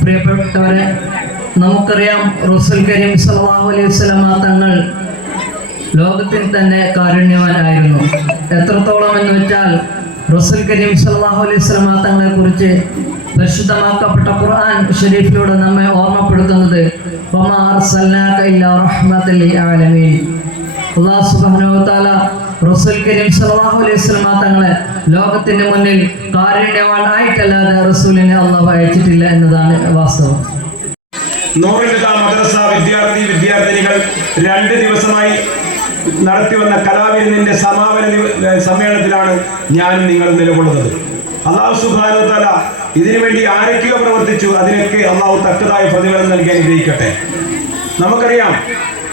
പ്രിയപ്പെട്ടവരെ, നമുക്കറിയാം റസൂൽ കരീം സല്ലല്ലാഹു അലൈഹി വസല്ലം തങ്ങൾ ലോകത്തിൽ തന്നെ കാരുണ്യവാനായിരുന്നു. എത്രത്തോളം എന്ന് വെച്ചാൽ റസൂൽ കരീം സല്ലല്ലാഹു അലൈഹി വസല്ലം തങ്ങളെ കുറിച്ച് പരിശുദ്ധമാക്കപ്പെട്ട ഖുർആൻ ഷരീഫിലൂടെ നമ്മെ ഓർമ്മപ്പെടുത്തുന്നത് വമാ അർസൽനാക ഇല്ലാ റഹ്മത്തൽ ലിൽ ആലമീൻ. അല്ലാഹു സുബ്ഹാനഹു വ തആല റസൂൽ കരീം സല്ലല്ലാഹു അലൈഹി വസല്ലം തങ്ങളെ ലോകത്തിന്റെ മുന്നിൽ കാരുണ്യവാനായിട്ടല്ലാതെ റസൂലിനെ അല്ലാഹു അയച്ചിട്ടില്ല എന്നതാണ് വാസ്തവം. മദ്രസ വിദ്യാർത്ഥിനികൾ 2 ദിവസമായി നടത്തിവന്ന കലാവിരുന്നിന്റെ സമാപന സമ്മേളനത്തിലാണ് ഞാൻ നിങ്ങൾ നിലകൊള്ളുന്നത്. അല്ലാഹു സുബ്ഹാനഹു വ തആല ഇതിനുവേണ്ടി ആരൊക്കെയോ പ്രവർത്തിച്ചു, അതിനൊക്കെ അല്ലാഹു തക്കതായ പ്രതിഫലം നൽകി അനുഗ്രഹിക്കട്ടെ. നമുക്കറിയാം,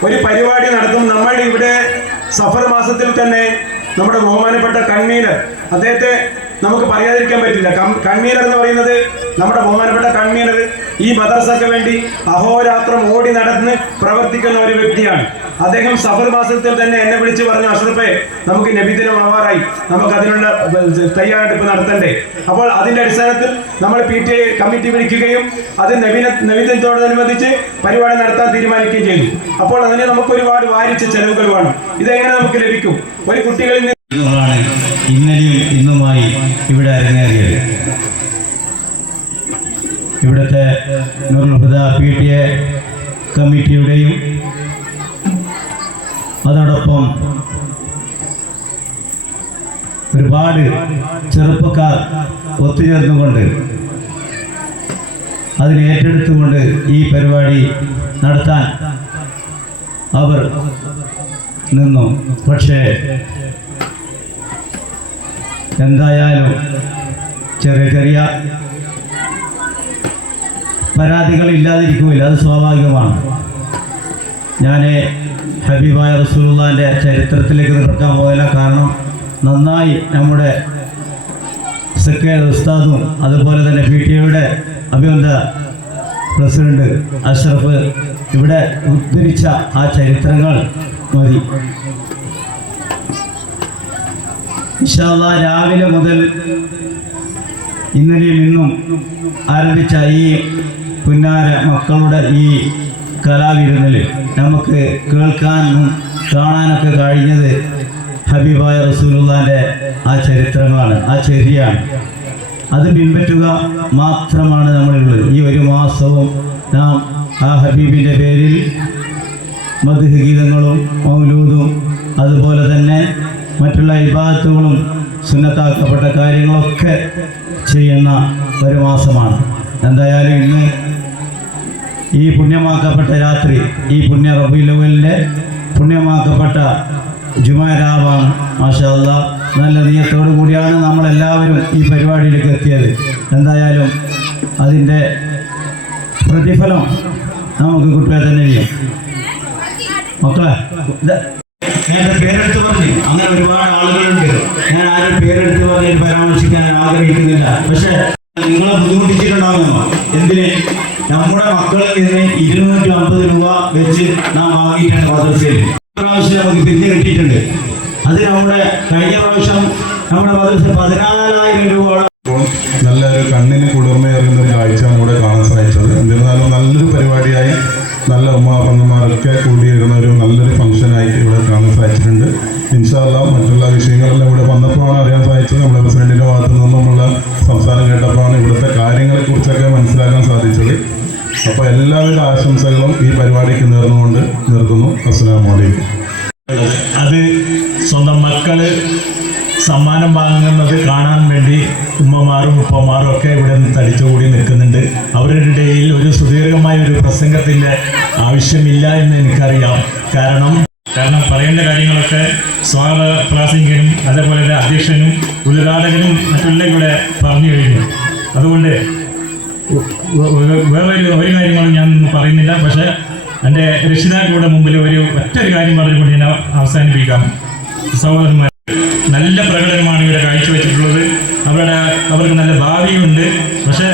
ഒരു പരിപാടി നടത്തും. നമ്മൾ ഇവിടെ സഫർ മാസത്തിൽ തന്നെ നമ്മുടെ ബഹുമാനപ്പെട്ട കൺവീനർ, അദ്ദേഹത്തെ നമുക്ക് പറയാതിരിക്കാൻ പറ്റില്ല. കൺവീനർ എന്ന് പറയുന്നത് നമ്മുടെ ബഹുമാനപ്പെട്ട കൺവീനർ ഈ മദ്രസയ്ക്ക് വേണ്ടി അഹോരാത്രം ഓടി നടന്ന് പ്രവർത്തിക്കുന്ന ഒരു വ്യക്തിയാണ്. അദ്ദേഹം സഫർ മാസത്തിൽ തന്നെ എന്നെ വിളിച്ച് പറഞ്ഞു, അഷ്റഫേ, നമുക്ക് നബിദിനം ആവാറായി, നമുക്ക് അതിനുള്ള തയ്യാറെടുപ്പ് നടത്തണ്ടേ. അപ്പോൾ അതിന്റെ അടിസ്ഥാനത്തിൽ നമ്മൾ PTA കമ്മിറ്റി വിളിക്കുകയും അത് നബിദിനത്തോടനുബന്ധിച്ച് പരിപാടി നടത്താൻ തീരുമാനിക്കുകയും ചെയ്തു. അപ്പോൾ അതിന് നമുക്ക് ഒരുപാട് വാരിച്ച ചെലവുകൾ വേണം. ഇതെങ്ങനെ നമുക്ക് ലഭിക്കും? ഒരു കുട്ടികളിൽ നിന്ന് ഇന്നലെയും ഇന്നുമായി ഇവിടെ അരങ്ങേറിയത്. ഇവിടുത്തെ നൂറുൽ ഹുദ PTA കമ്മിറ്റിയുടെയും അതോടൊപ്പം ഒരുപാട് ചെറുപ്പക്കാർ ഒത്തുചേർന്നുകൊണ്ട് അതിനെ ഏറ്റെടുത്തുകൊണ്ട് ഈ പരിപാടി നടത്താൻ അവർ നിന്നു. പക്ഷേ എന്തായാലും ചെറിയ പരാതികൾ ഇല്ലാതിരിക്കില്ല, അത് സ്വാഭാവികമാണ്. ഞാൻ ഹബീബായ റസൂലുള്ളാഹിന്റെ ചരിത്രത്തിലേക്ക് നിൽക്കാൻ പോയില്ല. കാരണം നന്നായി നമ്മുടെ ഉസ്താദും അതുപോലെ തന്നെ PTA അഭിനന്ദ പ്രസിഡന്റ് അഷ്റഫ് ഇവിടെ ഉദ്ധരിച്ച ആ ചരിത്രങ്ങൾ മതി. ഇൻഷാ അല്ലാഹ് രാവിലെ മുതൽ ഇന്നലെയും ഇന്നും ആരംഭിച്ച ഈ പുന്നാര മക്കളുടെ ഈ കലാവിരുന്നിൽ നമുക്ക് കേൾക്കാനും കാണാനൊക്കെ കഴിഞ്ഞത് ഹബീബായ റസൂലുള്ളാഹിന്റെ ആ ചരിത്രങ്ങളാണ്, ആ ചര്യയാണ്. അത് പിൻപറ്റുക മാത്രമാണ് നമ്മളുള്ളത്. ഈ ഒരു മാസവും നാം ആ ഹബീബിൻ്റെ പേരിൽ മദ്ഹ് ഗീതങ്ങളും മൗലൂദും അതുപോലെ തന്നെ മറ്റുള്ള ഇബാദത്തുകളും സുന്നത്താക്കപ്പെട്ട കാര്യങ്ങളൊക്കെ ചെയ്യുന്ന ഒരു മാസമാണ്. എന്തായാലും ഇന്ന് ഈ പുണ്യമാക്കപ്പെട്ട രാത്രി, ഈ പുണ്യ റബീഉൽ അവ്വലിൻ്റെ പുണ്യമാക്കപ്പെട്ട ജുമാ രാവാണ്. മാഷാ അല്ലാഹ്, നല്ല നിയത്തോടു കൂടിയാണ് നമ്മളെല്ലാവരും ഈ പരിപാടിയിലേക്ക് എത്തിയത്. എന്തായാലും അതിൻ്റെ പ്രതിഫലം നമുക്ക് കിട്ടുക തന്നെ ചെയ്യും. മക്കളെ, ഞാൻ പേരെടുത്ത് പറഞ്ഞു, അങ്ങനെ ഒരുപാട് ആളുകളുണ്ട്. ഞാൻ ആരും പേരെടുത്ത് പറഞ്ഞ് പരാമർശിക്കാൻ ആഗ്രഹിക്കുന്നില്ല. പക്ഷെ നിങ്ങളെ ബുദ്ധിമുട്ടിച്ചിട്ടുണ്ടാകുമോ? എന്തിന്? നമ്മുടെ മക്കളിൽ നിന്ന് 250 രൂപ വെച്ച് നാം വാങ്ങിയിട്ടുണ്ട് മദ്രസയിൽ. പ്രാവശ്യം നമുക്ക് തിരിഞ്ഞു കിട്ടിയിട്ടുണ്ട്. അത് നമ്മുടെ കഴിഞ്ഞ പ്രാവശ്യം നമ്മുടെ മദ്രസ 14,000 രൂപ. നല്ലൊരു കണ്ണിന് കുളിർമയേറുന്ന ഒരു കാഴ്ചയാണ് ഇവിടെ കാണാൻ സാധിച്ചത്. എന്നിരുന്നാലും നല്ലൊരു പരിപാടിയായി നല്ല ഉമ്മാപ്പന്മാരൊക്കെ കൂടിയിരുന്ന ഒരു നല്ലൊരു ഫംഗ്ഷനായിട്ട് ഇവിടെ കാണാൻ സാധിച്ചിട്ടുണ്ട്. ഇൻഷാ അല്ലാഹ് മറ്റുള്ള വിഷയങ്ങളെല്ലാം ഇവിടെ വന്നപ്പോഴാണ് അറിയാൻ സാധിച്ചത്. നമ്മുടെ പ്രസിഡന്റിന്റെ ഭാഗത്തു നിന്നുമുള്ള സംസാരം കേട്ടപ്പോഴാണ് ഇവിടുത്തെ കാര്യങ്ങളെക്കുറിച്ചൊക്കെ മനസ്സിലാക്കാൻ സാധിച്ചത്. അപ്പോൾ എല്ലാവിധ ആശംസകളും ഈ പരിപാടിക്ക് നേർന്നുകൊണ്ട് നിർത്തുന്നു. അസ്സലാമു അലൈക്കും. അത് സ്വന്തം മക്കള് സമ്മാനം വാങ്ങുന്നത് കാണാൻ വേണ്ടി ഉമ്മമാരും ഉപ്പമാരും ഒക്കെ ഇവിടെ നിന്ന് തടിച്ചുകൂടി നിൽക്കുന്നുണ്ട്. അവരുടെ ഇടയിൽ ഒരു സുദീർഘമായ ഒരു പ്രസംഗത്തിൻ്റെ ആവശ്യമില്ല എന്ന് എനിക്കറിയാം. കാരണം പറയേണ്ട കാര്യങ്ങളൊക്കെ സ്വാഗത പ്രാസംഗികനും അതേപോലെ തന്നെ അധ്യക്ഷനും ഉദ്ഘാടകനും മറ്റുള്ള ഇവിടെ പറഞ്ഞു കഴിഞ്ഞു. അതുകൊണ്ട് വേറെ ഒരു കാര്യങ്ങളും ഞാൻ പറയുന്നില്ല. പക്ഷേ എൻ്റെ രക്ഷിതാക്കളുടെ മുമ്പിൽ ഒറ്റൊരു കാര്യം പറഞ്ഞുകൊണ്ട് ഞാൻ അവസാനിപ്പിക്കാം. സഹോദരന്മാർ, നല്ല പ്രകടനമാണ് ഇവിടെ കാഴ്ചവെച്ചിട്ടുള്ളത്. അവർക്ക് നല്ല ഭാവിയുണ്ട്. പക്ഷേ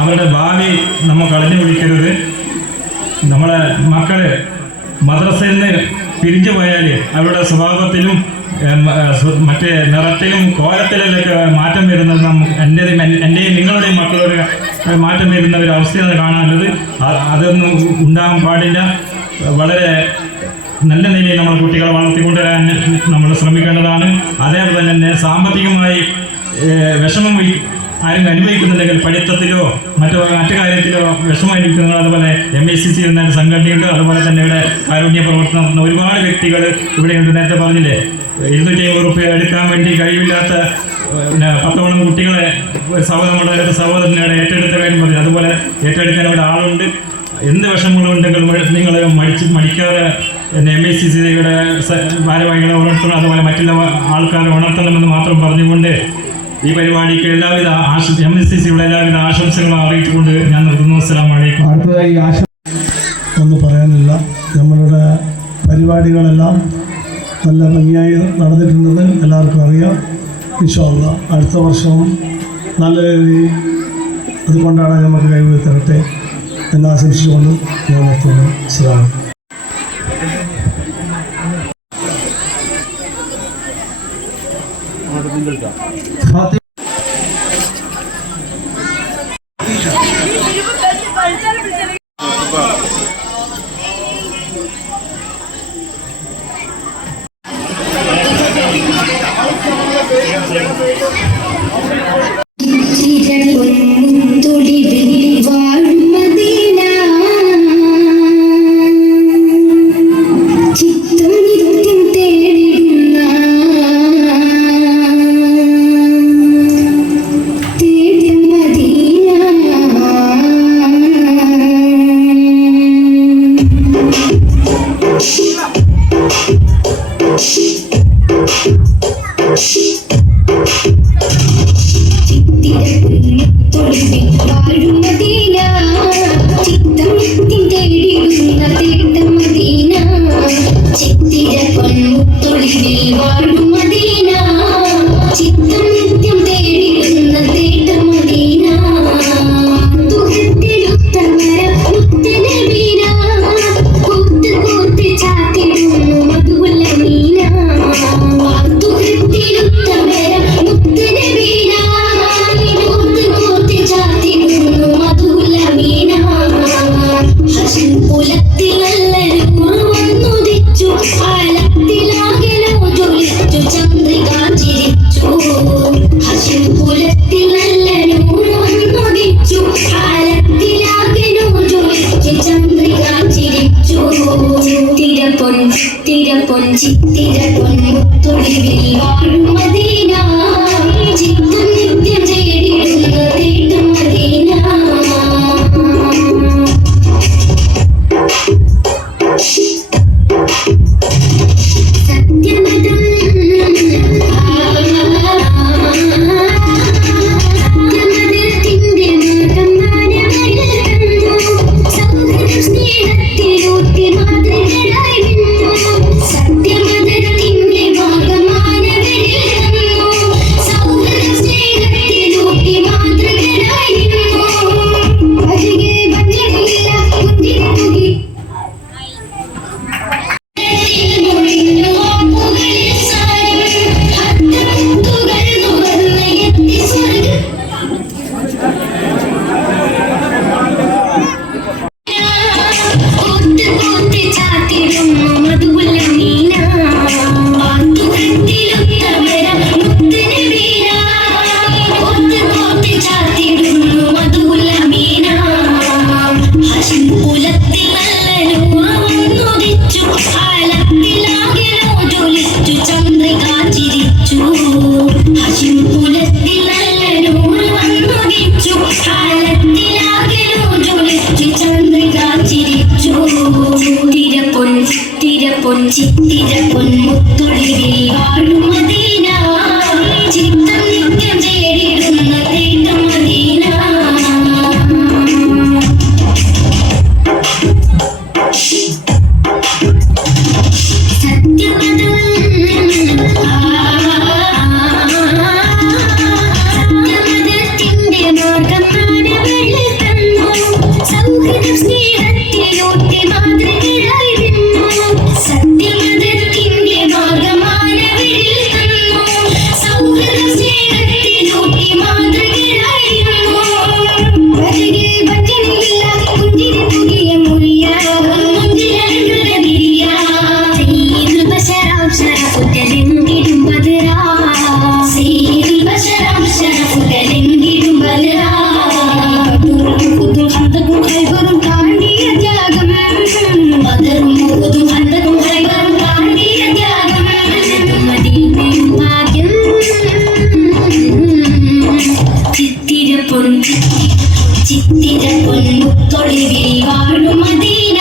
അവരുടെ ഭാവി നമ്മൾ കളഞ്ഞു പിടിക്കരുത്. നമ്മളെ മക്കള് മദ്രസയിൽ നിന്ന് പിരിഞ്ഞു പോയാൽ അവരുടെ സ്വഭാവത്തിലും മറ്റേ നിറത്തിലും കോലത്തിലൊക്കെ മാറ്റം വരുന്നത് എൻ്റെയും നിങ്ങളുടെയും മക്കളുടെ മാറ്റം വരുന്ന ഒരു അവസ്ഥയാണ് കാണാനുള്ളത്. അതൊന്നും ഉണ്ടാകാൻ പാടില്ല. വളരെ നല്ല നിലയിൽ നമ്മൾ കുട്ടികളെ വളർത്തിക്കൊണ്ടുവരാൻ നമ്മൾ ശ്രമിക്കേണ്ടതാണ്. അതേപോലെ തന്നെ സാമ്പത്തികമായി വിഷമം ആരും അനുഭവിക്കുന്നുണ്ടെങ്കിൽ പഠിത്തത്തിലോ മറ്റു കാര്യത്തിലോ വിഷമമായിരിക്കുന്നത്, അതുപോലെ MACC എന്ന സംഘടനയുണ്ട്. അതുപോലെ തന്നെ ഇവിടെ കാരുണ്യ പ്രവർത്തനം നടത്തുന്ന ഒരുപാട് വ്യക്തികൾ ഇവിടെയുണ്ട്. നേരത്തെ പറഞ്ഞില്ലേ, 250 രൂപ എടുക്കാൻ വേണ്ടി കഴിവില്ലാത്ത 10 കുട്ടികളെ നമ്മുടെ സഹോദരനോട് ഏറ്റെടുത്ത കാര്യം പറഞ്ഞു. അതുപോലെ ഏറ്റെടുക്കാൻ ഇവിടെ ആളുണ്ട്. എന്ത് വിഷമങ്ങളുണ്ടെങ്കിലും നിങ്ങൾ മടിക്കാതെ MACCയുടെ ഭാരവാഹികളെ ഉണർത്തണം, അതുപോലെ മറ്റുള്ള ആൾക്കാരെ ഉണർത്തണമെന്ന് മാത്രം പറഞ്ഞുകൊണ്ട് ഈ പരിപാടിക്ക് എല്ലാവിധ MACCയുടെ എല്ലാവിധ ആശംസകളും അറിയിച്ചുകൊണ്ട് ഞാൻ നിർത്തുന്നു. അസ്സലാമു അലൈക്കും. അടുത്തതായി ഒന്നും പറയാനില്ല. നമ്മളുടെ പരിപാടികളെല്ലാം നല്ല ഭംഗിയായി നടന്നിട്ടുണ്ടെന്ന് എല്ലാവർക്കും അറിയാം. ഇൻഷാ അല്ലാഹ് അടുത്ത വർഷവും നല്ല രീതിയിൽ അത് കൊണ്ടാടാൻ നമുക്ക് കഴിവ് തരട്ടെ എന്ന് ആശംസിച്ചുകൊണ്ട് ഞാൻ നിർത്തുന്നു. അസ്സലാമു അലൈക്കും. സത്യമതത്തിന്റെ ചിത്തിര പൊൻമുത്തൊളിവിൽ വാഴും മദീന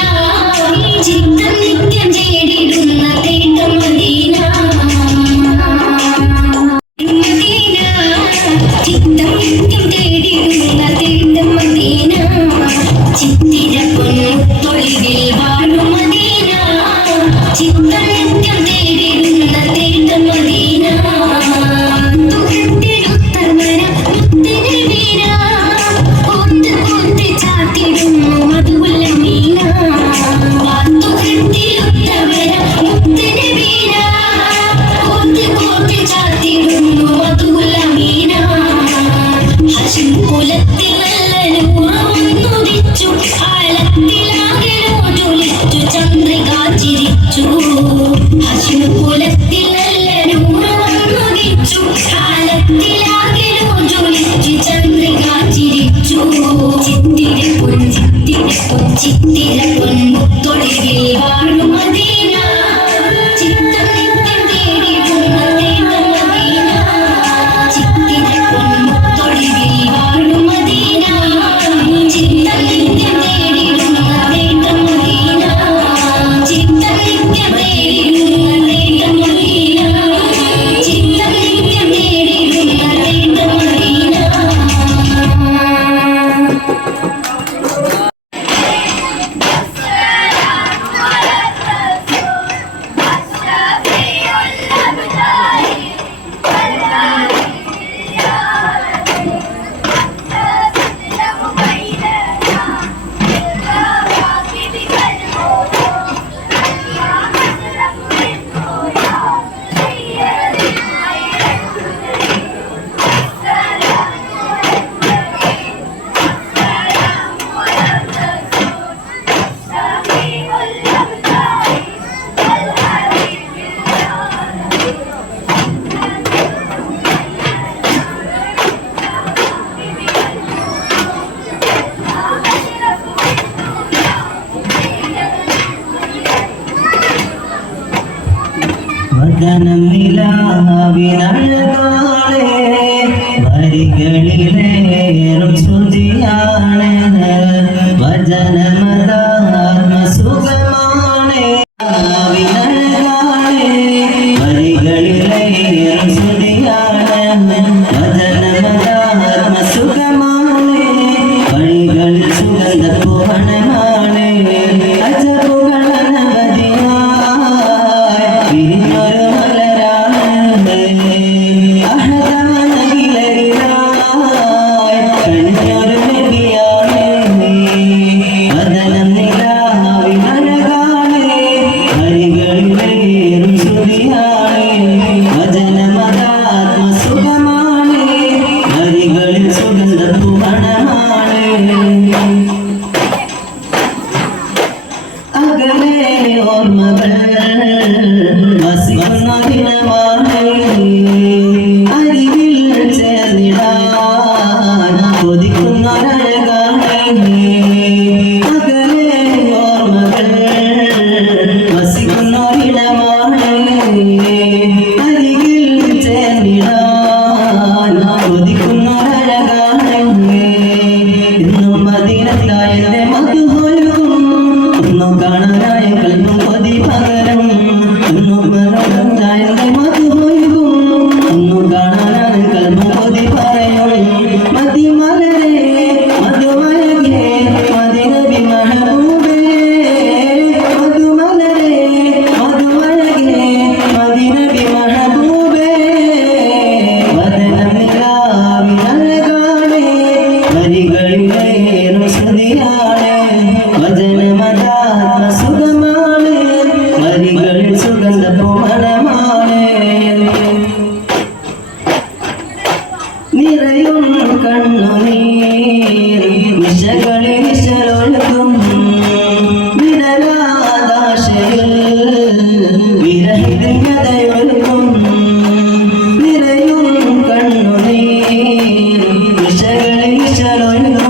ചിത്തം നിത്യം ചേടിടുന്ന തേട്ടം മദീന മദീന ചിത്തം നിത്യം തേടിടുന്ന തേട്ടം മദീന ചിത്തിര പൊൻമുത്തൊളിവിൽ വാഴും മദീന ചിത്തം നിത്യം തേടിടുന്ന തേട്ടം മദീന തുകത്തിലുത്തമര മുത്തിനെ വീര ചാത്തിടുന്നു മധുവുള്ള മീന തുകത്തിലുത്തമര മുത്തിനെ വീര ചാത്തിടുന്നു മധുവുള്ള മീന ഹശിം കുലത്തിൽ നല്ല നൂറൊന്നുദിച്ചു ആലത്തിലാകെ ജ്വലിച്ചു ചന്ദ്രിക ചിരിച്ചു ഹശിം കുലത്തിൽ നല്ല നൂറൊന്നുദിച്ചു ആലത്തിലാകെ ജ്വലിച്ചു ചന്ദ്രിക ചിരിച്ചു ചിത്തിര പൊൻമുത്തൊളിവിൽ വാഴും മദീന ചിത്തം നിത്യം തേടിടുന്ന തേട്ടം മദീന ചിത്തിര പൊൻമുത്തൊളിവിൽ വാഴും മദീന ചിത്തം നിത്യം തേടിടുന്ന തേട്ടം മദീന ചിത്തം നിത്യം തേടിടുന്ന തേട്ടം മദീന ചിത്തം നിത്യം തേടിടുന്ന തേട്ടം മദീന വദനം നിലാവിനഴകാളെ വരികളിലേറും ശ്രുതിയാണ് വചനമതാത്മസുഖമാണ് വിനഴകാളെ വരികളിലേറും ശ്രുതിയാണ് വചനമതാത്മസുഖമാണ് വഴികളിൽ സുഗന്ധ പൂവണമാണ് അജബുകൾ അനവധിയായി വിരിഞ്ഞൊരു മലരാണ് അഹദമനകിലരിലായി കണിഞ്ഞൊരു നബിയാണ് വദനം നിലാവിനഴകാണ് വരികളിലേറും ശ്രുതിയാണ് വചനമതാത്മസുഖമാണ് വരികളിൽ സുഗന്ധ പൂവണമാണ് അകലെ ഓർമ്മകൾ വസിക്കുന്ന ദിനമാണ് അരികിൽ ചേർന്നിടാൻ കൊതിക്കുന്നൊരഴകാണ് അകലെ ഓർമ്മകൾ വസിക്കുന്നൊരിടമാണ് അരികിൽ ചേർന്നിടാൻ കൊതിക്കുന്നൊരഴകാണ് ഇന്നും മദീനത്തായ എന്റെ മധുഹൊഴുകും ഒന്നും കാണാനായ കൽപ്പും കൊതി പകരം ഒന്നും മനോഹരമായ എന്റെ മധുഹൊഴുകും ഒന്നും കാണാനായ കൽപ്പും കൊതി പറയും മതിമലരെ മധുമഴകെ മദിനബി മഹബൂബേ മധുമലരെ മധുമഴകെ മദിനബി മഹബൂബേ വദനം നിലാവിനഴകാണ് വരികളിലേറും ശ്രുതിയാണ് വചനമതാത്മസുഖമാണ് വരികളിൽ സുഗന്ധ പൂമണമാണ് നിറയും കണ്ണുനീർ നിശകളിൽ നിശലൊഴുകും വിരലാദാശയിൽ വിരഹിതൻ കഥയൊഴുകും നിറയും കണ്ണുനീർ നിശകളിൽ നിശലൊഴുകും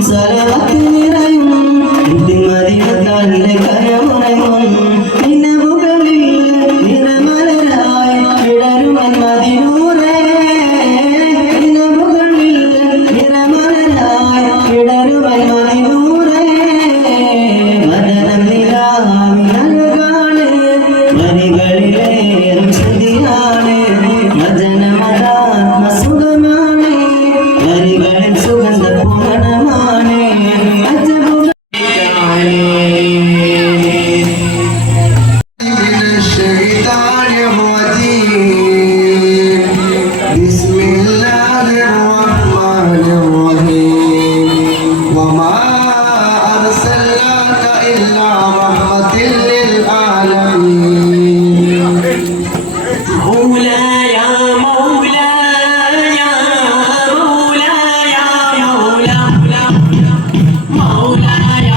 സലാത്ത് നിറയും മദീനത്താന്റെ കരമുറങ്ങും നിലവുകളിൽ നിറമലരായി വിടരുമൻ മദിനൂറേ നിലവുകളിൽ നിറമലരായി വിടരുമൻ മദിനൂറേ മദനം നിലാവിനഴകാണ് വരികളിലേറും ശ്രുതിയാണ് വചനമതാത്മസുഖമാണ് വരികളിൽ സുഗന്ധ പൂർണ്ണമാണ് بسم الله الرحمن الرحيم وما أرسلناك إلا رحمة للعالمين مولاي مولاي مولاي مولاي مولاي مولاي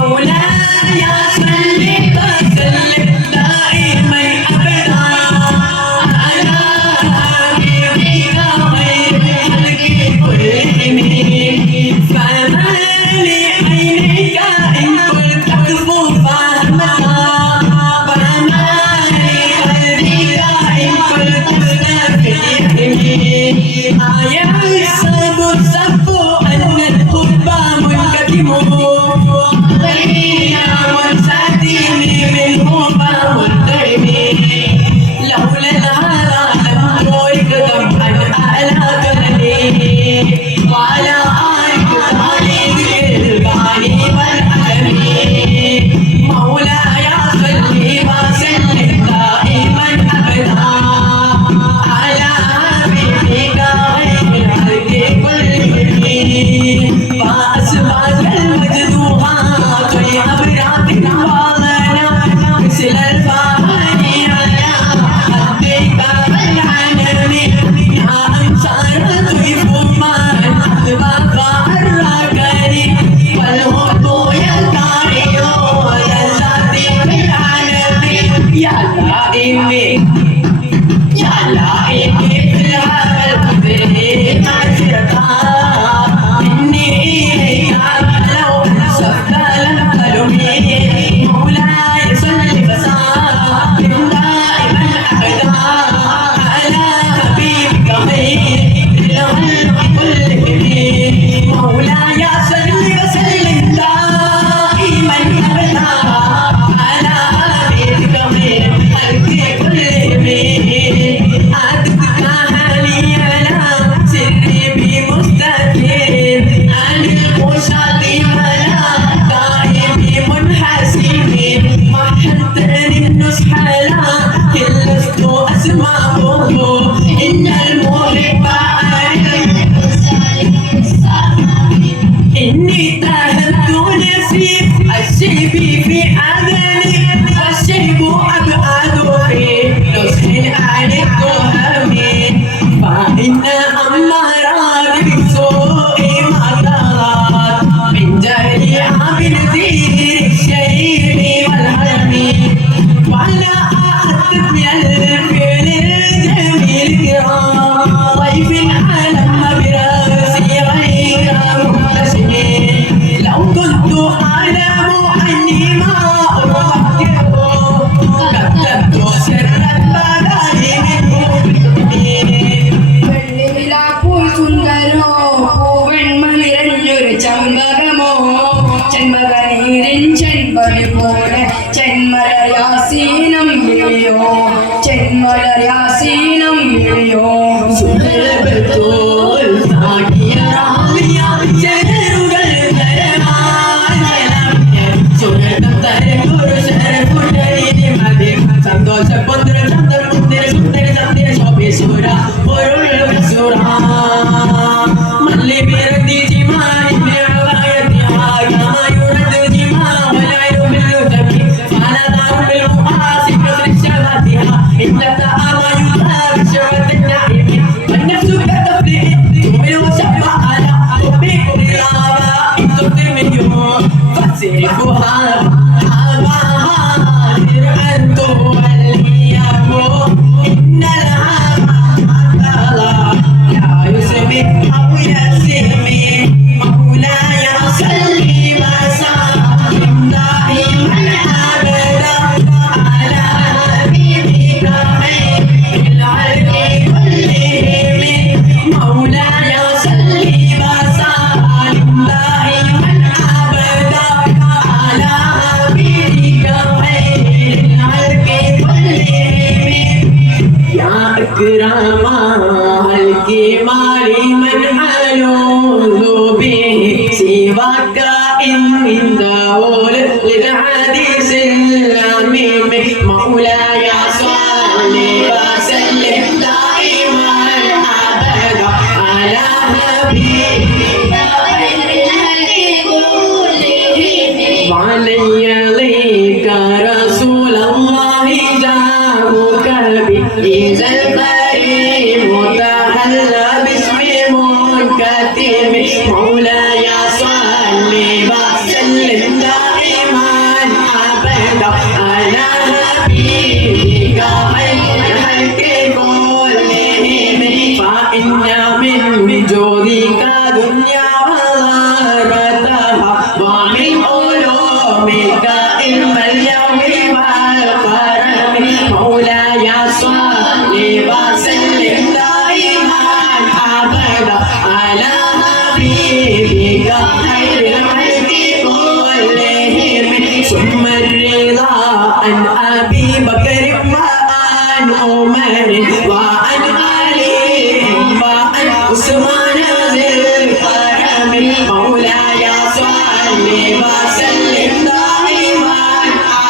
مولاي ചെന്മലർ യാസീനം أكرم الكمال من ألوذ به سواك إن دول للحديث الأميم مولاي صل وسلم دائما أبدا على حبيبك وعلي عليك رسول الله جاءك بإذا الكريم تحلى باسم منكتم مولاي صل وسلم دائما أبدا على حبيبك خير الخلق كلهم فإن من جودك دنيا وضارتها ومن علومك علم اليوم والقرم مولاي صل وسلم دائما أبدا على حبيبك خير الخلق كلهم ثم الرضا عن أبي بكر وعن عمر وعن علي وعن عثمان ذي الكرم مولاي صل وسلم دائما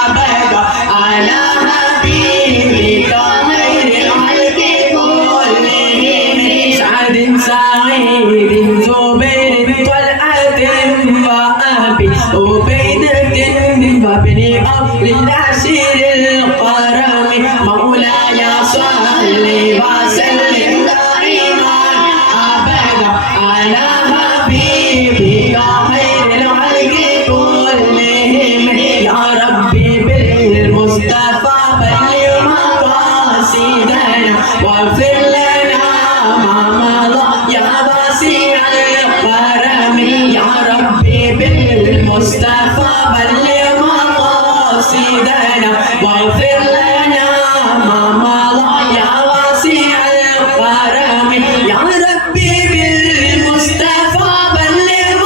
أبدا على حبيبك خير الخلق كلهم سعد سعيد زبير طلحة وأبي عبيدة وابن أبي العشير القرم مولاي صل وسلم دائما أبدا على حبيبك خير الخلق كلهم يا ربي بالمصطفى بلغ مقاصدنا واغفر لنا ما مضى يا واسع الكرم يا ربي بالمصطفى بلغ مقاصدنا واغفر لنا ما مضى يا واسع الكرم يا ربي بالمصطفى بلغ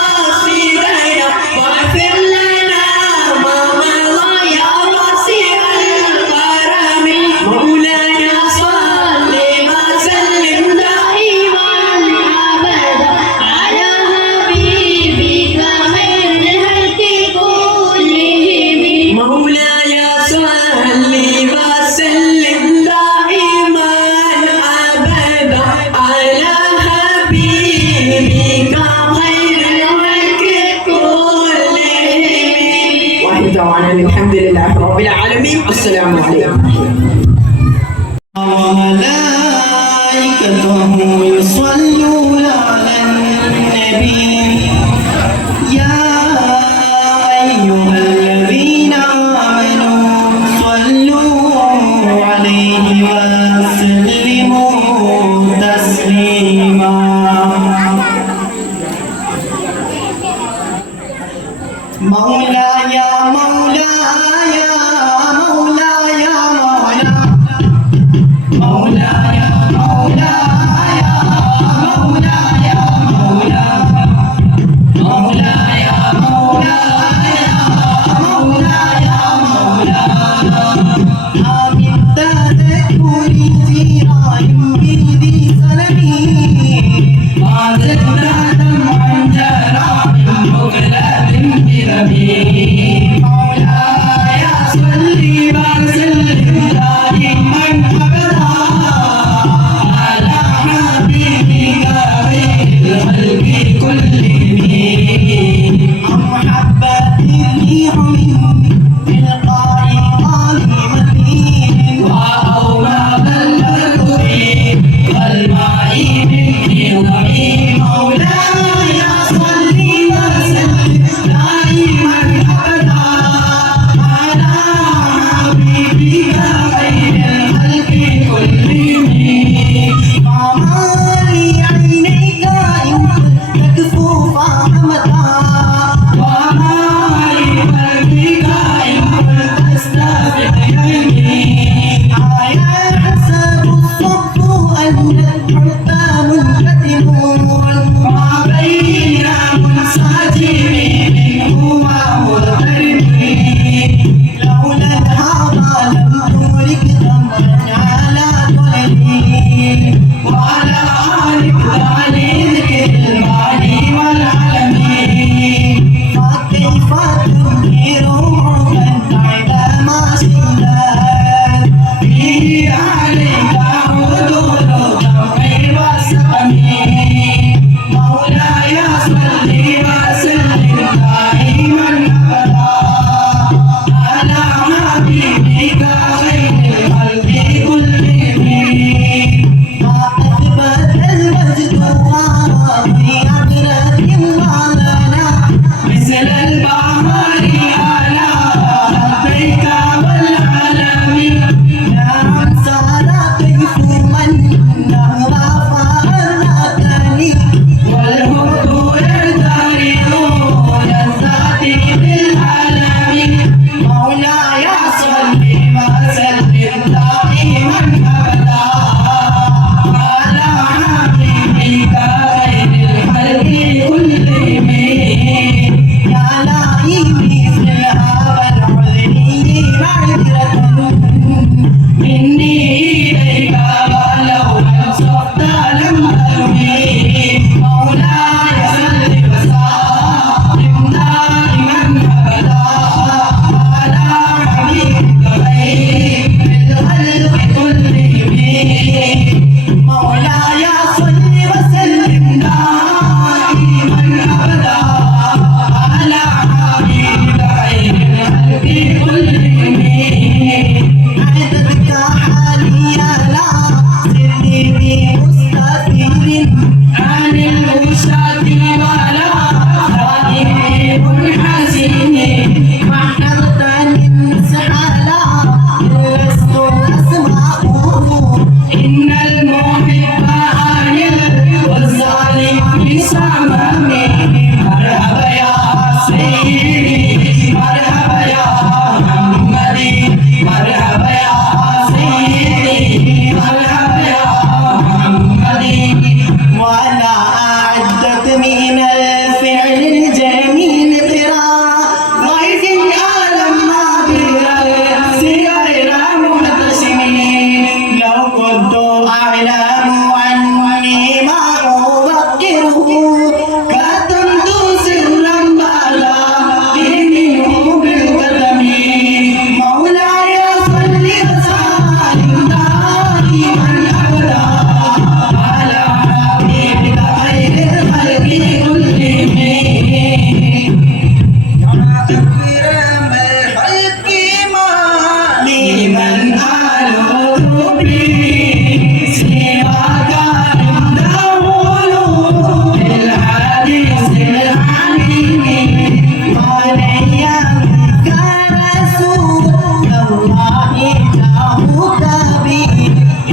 مقاصدنا واغفر لنا ما مضى يا واسع الكرم مولاي صل وسلم دائما أبدا على حبيبك خير الخلق كلهم مولاي صل وسلم دائما أبدا على حبيبك خير الخلق كلهم وآخر دعوانا الحمد لله رب العالمين السلام عليكم وملائكته يصلون على النبي يا أيها الذين آمنوا صلوا عليه وسلموا تسليما مولاي مولاي مولاي مولاي مولاي مولاي مولاي مولاي مولاي آمن تذكر زيراهم بذي سلمي ما زلنا دمعا جرى من مغلة بذبي مولاي صل وسلم دائما أبدا على حبيبك خير الخلق كلهم محبتي في القاع قادمة وأوماد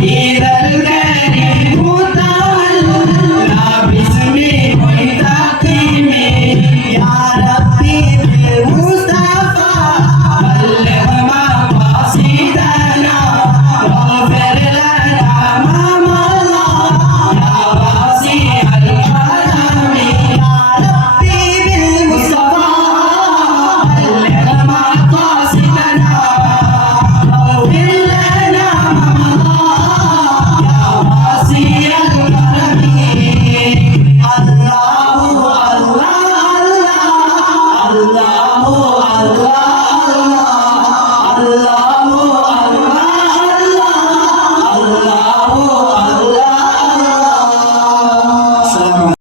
إذا